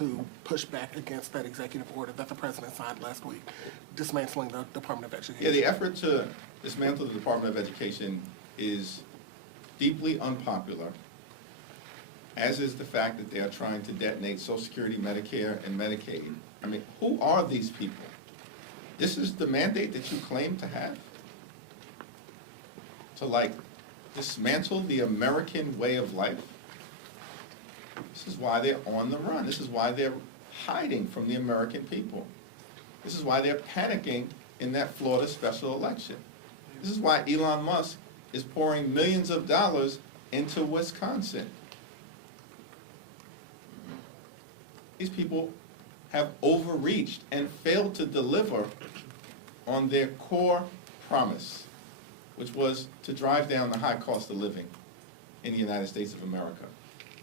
to push back against that executive order that the president signed last week, dismantling the Department of Education? Yeah, the effort to dismantle the Department of Education is deeply unpopular, as is the fact that they are trying to detonate Social Security, Medicare, and Medicaid. I mean, who are these people? This is the mandate that you claim to have? To, like, dismantle the American way of life? This is why they're on the run. This is why they're hiding from the American people. This is why they're panicking in that Florida special election. This is why Elon Musk is pouring millions of dollars into Wisconsin. These people have overreached and failed to deliver on their core promise, which was to drive down the high cost of living in the United States of America.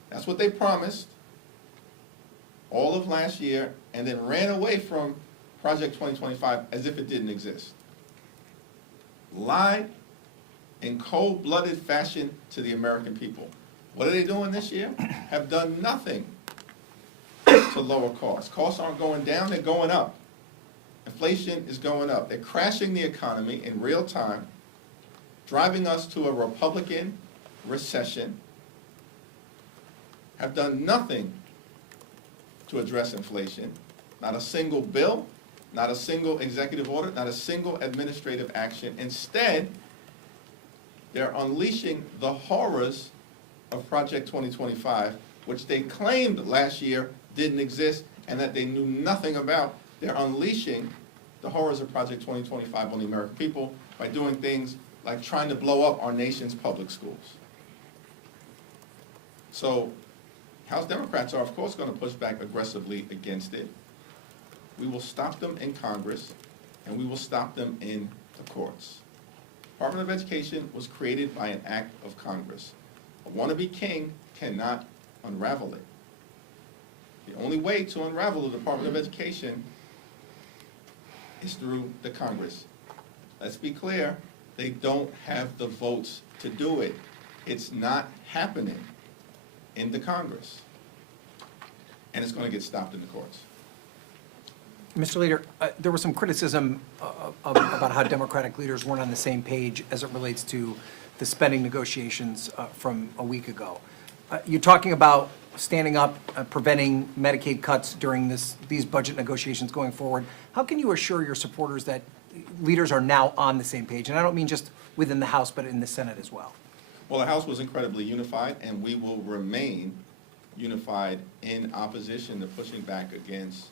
That's what they promised all of last year, and then ran away from Project 2025 as if it didn't exist. Lied in cold-blooded fashion to the American people. What are they doing this year? Have done nothing to lower costs. Costs aren't going down, they're going up. Inflation is going up. They're crashing the economy in real time, driving us to a Republican recession, have done nothing to address inflation. Not a single bill, not a single executive order, not a single administrative action. Instead, they're unleashing the horrors of Project 2025, which they claimed last year didn't exist and that they knew nothing about. They're unleashing the horrors of Project 2025 on the American people by doing things like trying to blow up our nation's public schools. So House Democrats are, of course, going to push back aggressively against it. We will stop them in Congress, and we will stop them in the courts. Department of Education was created by an act of Congress. A wannabe king cannot unravel it. The only way to unravel the Department of Education is through the Congress. Let's be clear, they don't have the votes to do it. It's not happening in the Congress. And it's going to get stopped in the courts. Mr. Leader, there was some criticism about how Democratic leaders weren't on the same page as it relates to the spending negotiations from a week ago. You're talking about standing up, preventing Medicaid cuts during these budget negotiations going forward. How can you assure your supporters that leaders are now on the same page? And I don't mean just within the House, but in the Senate as well. Well, the House was incredibly unified, and we will remain unified in opposition to pushing back against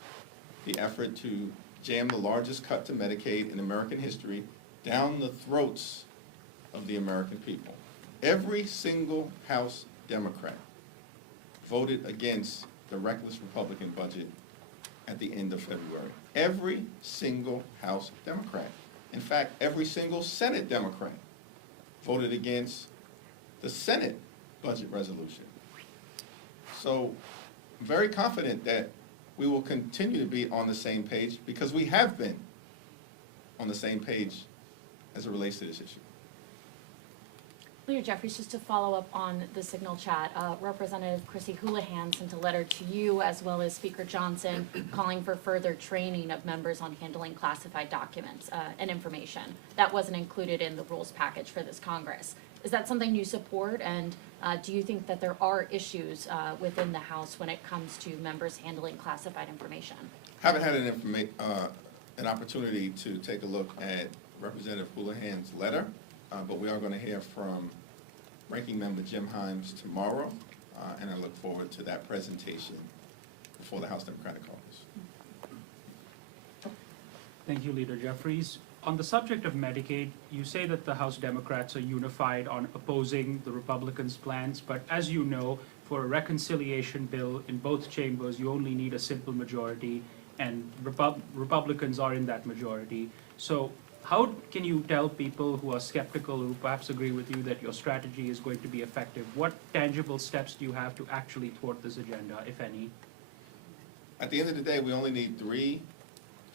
the effort to jam the largest cut to Medicaid in American history down the throats of the American people. Every single House Democrat voted against the reckless Republican budget at the end of February. Every single House Democrat. In fact, every single Senate Democrat voted against the Senate budget resolution. So I'm very confident that we will continue to be on the same page because we have been on the same page as it relates to this issue. Leader Jeffries, just to follow up on the Signal chat, Representative Chrissy Houlihan sent a letter to you as well as Speaker Johnson calling for further training of members on handling classified documents and information. That wasn't included in the rules package for this Congress. Is that something you support, and do you think that there are issues within the House when it comes to members handling classified information? Haven't had an opportunity to take a look at Representative Houlihan's letter, but we are going to hear from Ranking Member Jim Himes tomorrow, and I look forward to that presentation before the House Democratic Caucus. Thank you, Leader Jeffries. On the subject of Medicaid, you say that the House Democrats are unified on opposing the Republicans' plans, but as you know, for a reconciliation bill in both chambers, you only need a simple majority, and Republicans are in that majority. So how can you tell people who are skeptical, who perhaps agree with you that your strategy is going to be effective? What tangible steps do you have to actually thwart this agenda, if any? At the end of the day, we only need 3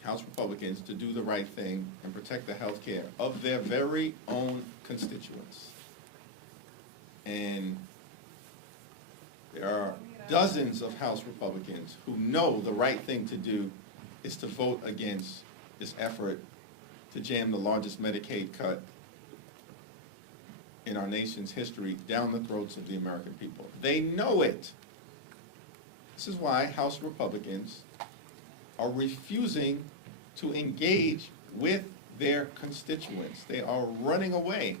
House Republicans to do the right thing and protect the health care of their very own constituents. And there are dozens of House Republicans who know the right thing to do is to vote against this effort to jam the largest Medicaid cut in our nation's history down the throats of the American people. They know it. This is why House Republicans are refusing to engage with their constituents. They are running away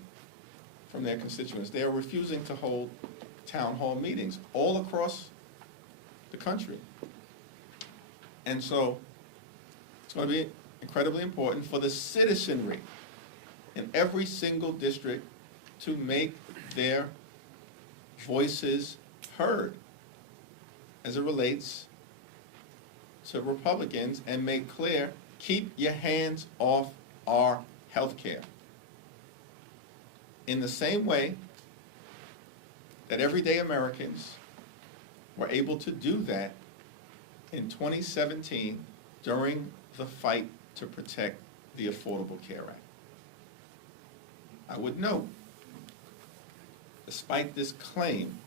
from their constituents. They are refusing to hold town hall meetings all across the country. And so it's going to be incredibly important for the citizenry in every single district to make their voices heard as it relates to Republicans and make clear, keep your hands off our health care. In the same way that everyday Americans were able to do that in 2017 during the fight to protect the Affordable Care Act. I would note, despite this claim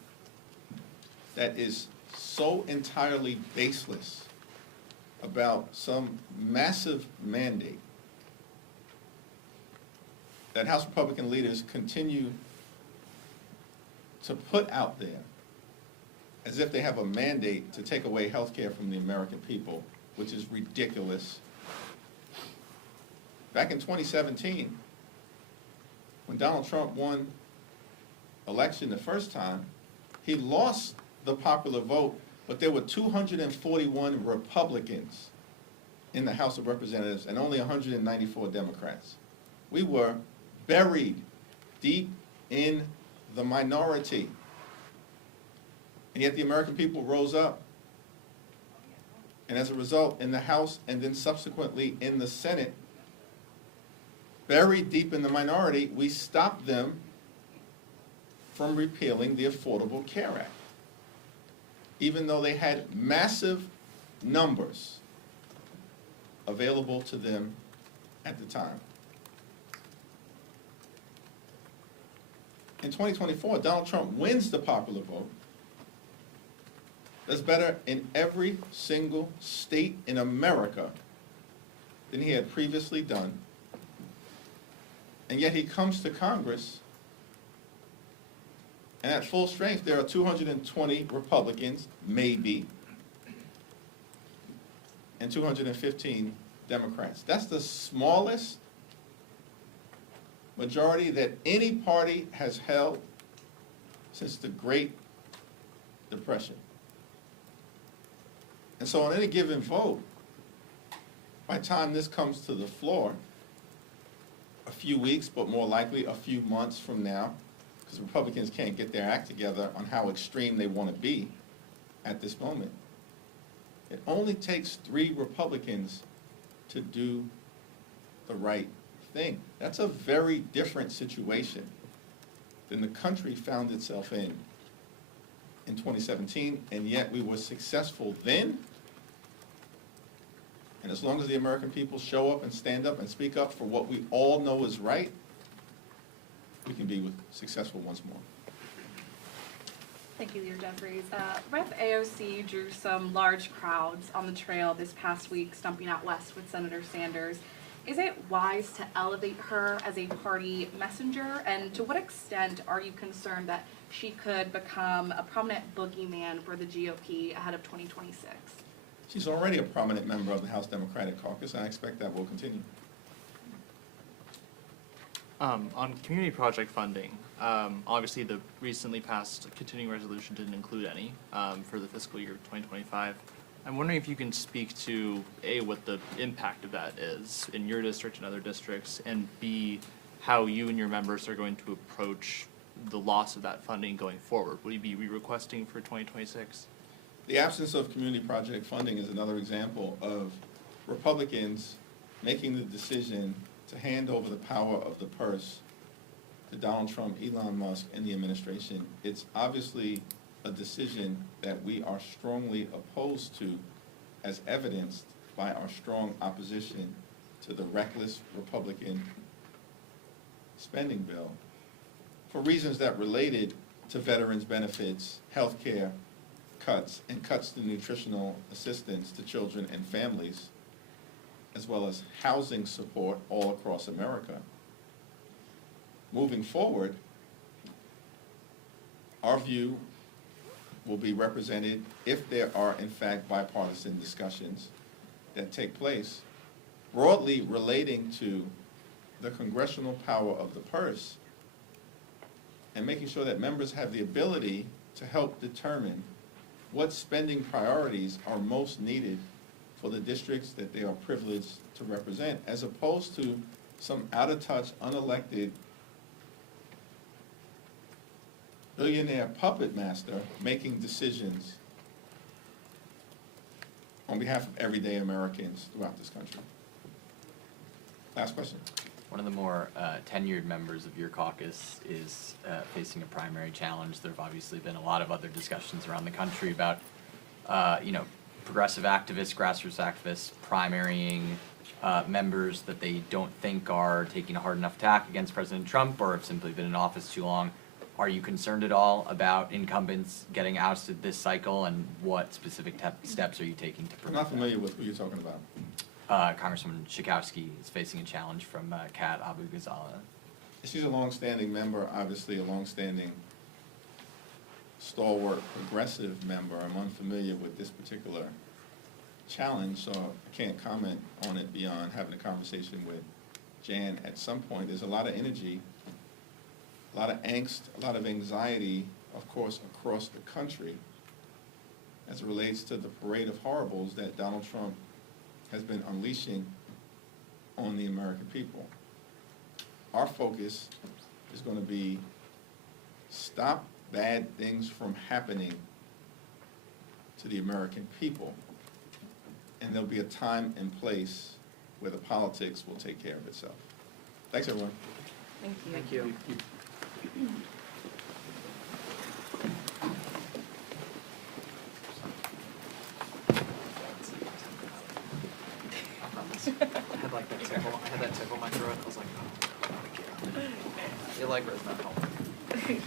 that is so entirely baseless about some massive mandate, that House Republican leaders continue to put out there as if they have a mandate to take away health care from the American people, which is ridiculous. Back in 2017, when Donald Trump won election the first time, he lost the popular vote, but there were 241 Republicans in the House of Representatives and only 194 Democrats. We were buried deep in the minority. And yet the American people rose up. And as a result, in the House and then subsequently in the Senate, buried deep in the minority, we stopped them from repealing the Affordable Care Act, even though they had massive numbers available to them at the time. In 2024, Donald Trump wins the popular vote, does better in every single state in America than he had previously done, and yet he comes to Congress, and at full strength there are 220 Republicans, maybe, and 215 Democrats. That's the smallest majority that any party has held since the Great Depression. And so on any given vote, by the time this comes to the floor, a few weeks, but more likely a few months from now, because Republicans can't get their act together on how extreme they want to be at this moment, it only takes 3 Republicans to do the right thing. That's a very different situation than the country found itself in 2017, and yet we were successful then. And as long as the American people show up and stand up and speak up for what we all know is right, we can be successful once more. Thank you, Leader Jeffries. Rep. AOC drew some large crowds on the trail this past week, stumping out west with Senator Sanders. Is it wise to elevate her as a party messenger? And to what extent are you concerned that she could become a prominent boogeyman for the GOP ahead of 2026? She's already a prominent member of the House Democratic Caucus, and I expect that will continue. On community project funding, obviously the recently passed continuing resolution didn't include any for the fiscal year 2025. I'm wondering if you can speak to A, what the impact of that is in your district and other districts, and B, how you and your members are going to approach the loss of that funding going forward. Will you be re-requesting for 2026? The absence of community project funding is another example of Republicans making the decision to hand over the power of the purse to Donald Trump, Elon Musk, and the administration. It's obviously a decision that we are strongly opposed to, as evidenced by our strong opposition to the reckless Republican spending bill for reasons that related to veterans' benefits, health care, cuts and cuts to nutritional assistance to children and families, as well as housing support all across America. Moving forward, our view will be represented if there are in fact bipartisan discussions that take place broadly relating to the congressional power of the purse and making sure that members have the ability to help determine what spending priorities are most needed for the districts that they are privileged to represent, as opposed to some out-of-touch, unelected billionaire puppet master making decisions on behalf of everyday Americans throughout this country. Last question. One of the more tenured members of your caucus is facing a primary challenge. There have obviously been a lot of other discussions around the country about, progressive activists, grassroots activists primarying members that they don't think are taking a hard enough tack against President Trump or have simply been in office too long. Are you concerned at all about incumbents getting ousted this cycle, and what specific steps are you taking to I'm prevent not familiar with who you're talking about. that? Congressman Schakowsky is facing a challenge from Kat Abu-Ghazala. She's a longstanding member, obviously a longstanding stalwart progressive member. I'm unfamiliar with this particular challenge, so I can't comment on it beyond having a conversation with Jan at some point. There's a lot of energy, a lot of angst, a lot of anxiety, of course, across the country as it relates to the parade of horribles that Donald Trump has been unleashing on the American people. Our focus is going to be stop bad things from happening to the American people. And there'll be a time and place where the politics will take care of itself. Thanks, everyone. Thank you. Thank you. I had that tickle in my throat. I was like, oh, I feel like it's not helping.